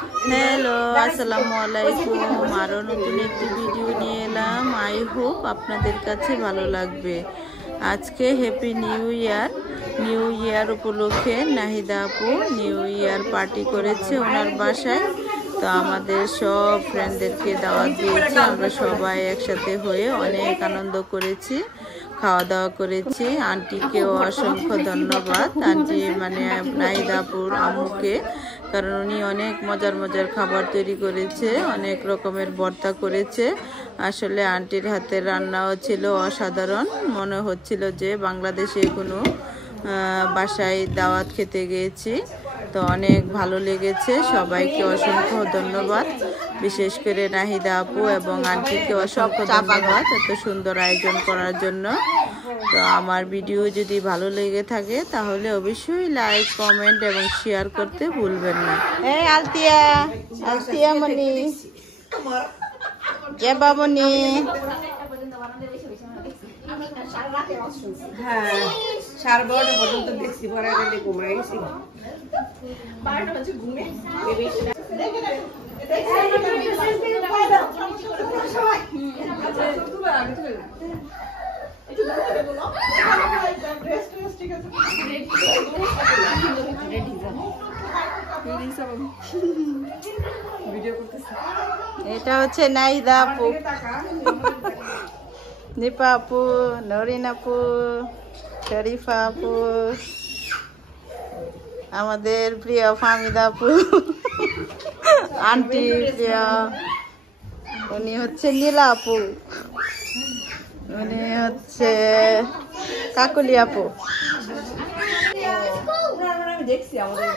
Hello, আসসালামু আলাইকুম। আরও নতুন একটি ভিডিও নিয়ে এলাম। আই হোপ আপনাদের কাছে ভালো লাগবে। আজকে হ্যাপি নিউ ইয়ার উপলক্ষে নাহিদা আপু নিউ ইয়ার পার্টি করেছে ওনার বাসায়। তো আমাদের সব ফ্রেন্ডদেরকে দাওয়াত দিয়েছে। আমরা সবাই একসাথে হয়ে অনেক আনন্দ করেছি, খাওয়া দাওয়া করেছি। আন্টিকেও অসংখ্য ধন্যবাদ, আন্টি মানে নাহিদা আপুর আম্মুকে, কারণ উনি অনেক মজার মজার খাবার তৈরি করেছে, অনেক রকমের ভর্তা করেছে। আসলে আন্টির হাতের রান্নাও ছিল অসাধারণ, মনে হচ্ছিল যে বাংলাদেশে কোনো বাসায় দাওয়াত খেতে গিয়েছি। তো অনেক ভালো লেগেছে। সবাইকে অসংখ্য ধন্যবাদ, বিশেষ করে নাহিদা আপু এবং আন্টিকে অসংখ্য ধন্যবাদ এত সুন্দর আয়োজন করার জন্য। তো আমার ভিডিও যদি ভালো লেগে থাকে তাহলে অবশ্যই লাইক, কমেন্ট এবং শেয়ার করতে ভুলবেন না। এই আলতিয়া মনি, জেবামনি, হ্যাঁ 12:30 পর্যন্ত দেখছি, পরে গেলে ঘুমাই গেছি। 12টা বাজে ঘুমে এটা হচ্ছে নাহিদা আপু, নিপা আপু, নরিন আপু, শরীফা আপু, আমাদের প্রিয় ফাহমিদা আপু, আন্টি প্রিয়, উনি হচ্ছে নীলা আপু, উনি হচ্ছে কাকুলি আপু। দেখছি আমাদের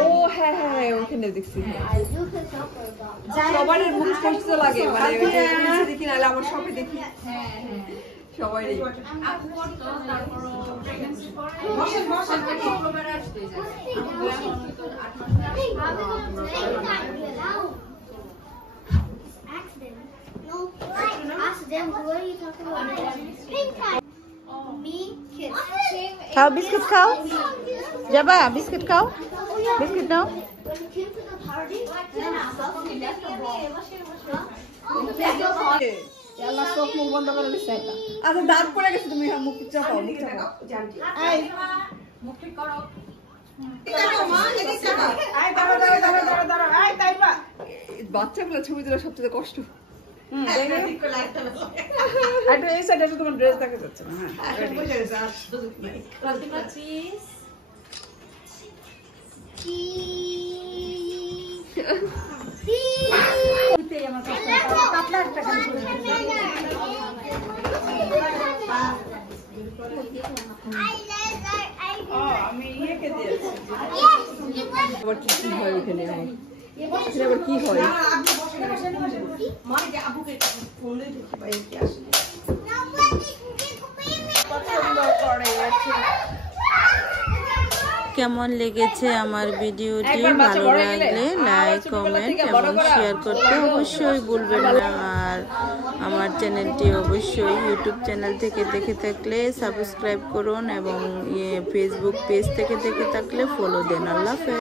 ও হ্যাঁ হ্যাঁ ওখানে দেখছি। সবার মুখ স্পষ্ট লাগে, মানে দেখি নাহলে আমার সবাই দেখি সবাই খাও বিস্কুট, খাও যাবা, বিস্কুট খাও, বিস্কুট নাও। আচ্ছা দাঁত পড়ে গেছে, তুমি মুখ চাপাও, বাচ্চাগুলো ছবি তোলা সবচেয়ে কষ্ট। এই সাইডে তোমার ড্রেস দেখা যাচ্ছে না। আমি ইয়েকে দিয়েছি আবার কি হয় ওখানে, আবার কি হয় কেমন লেগেছে আমার ভিডিওটি? ভালো লাগলে লাইক, কমেন্ট এবং শেয়ার করতে অবশ্যই ভুলবেন না। আর আমার চ্যানেলটি অবশ্যই ইউটিউব চ্যানেল থেকে দেখে থাকলে সাবস্ক্রাইব করুন এবং ফেসবুক পেজ থেকে দেখে থাকলে ফলো দেন। আল্লাহ হাফেজ।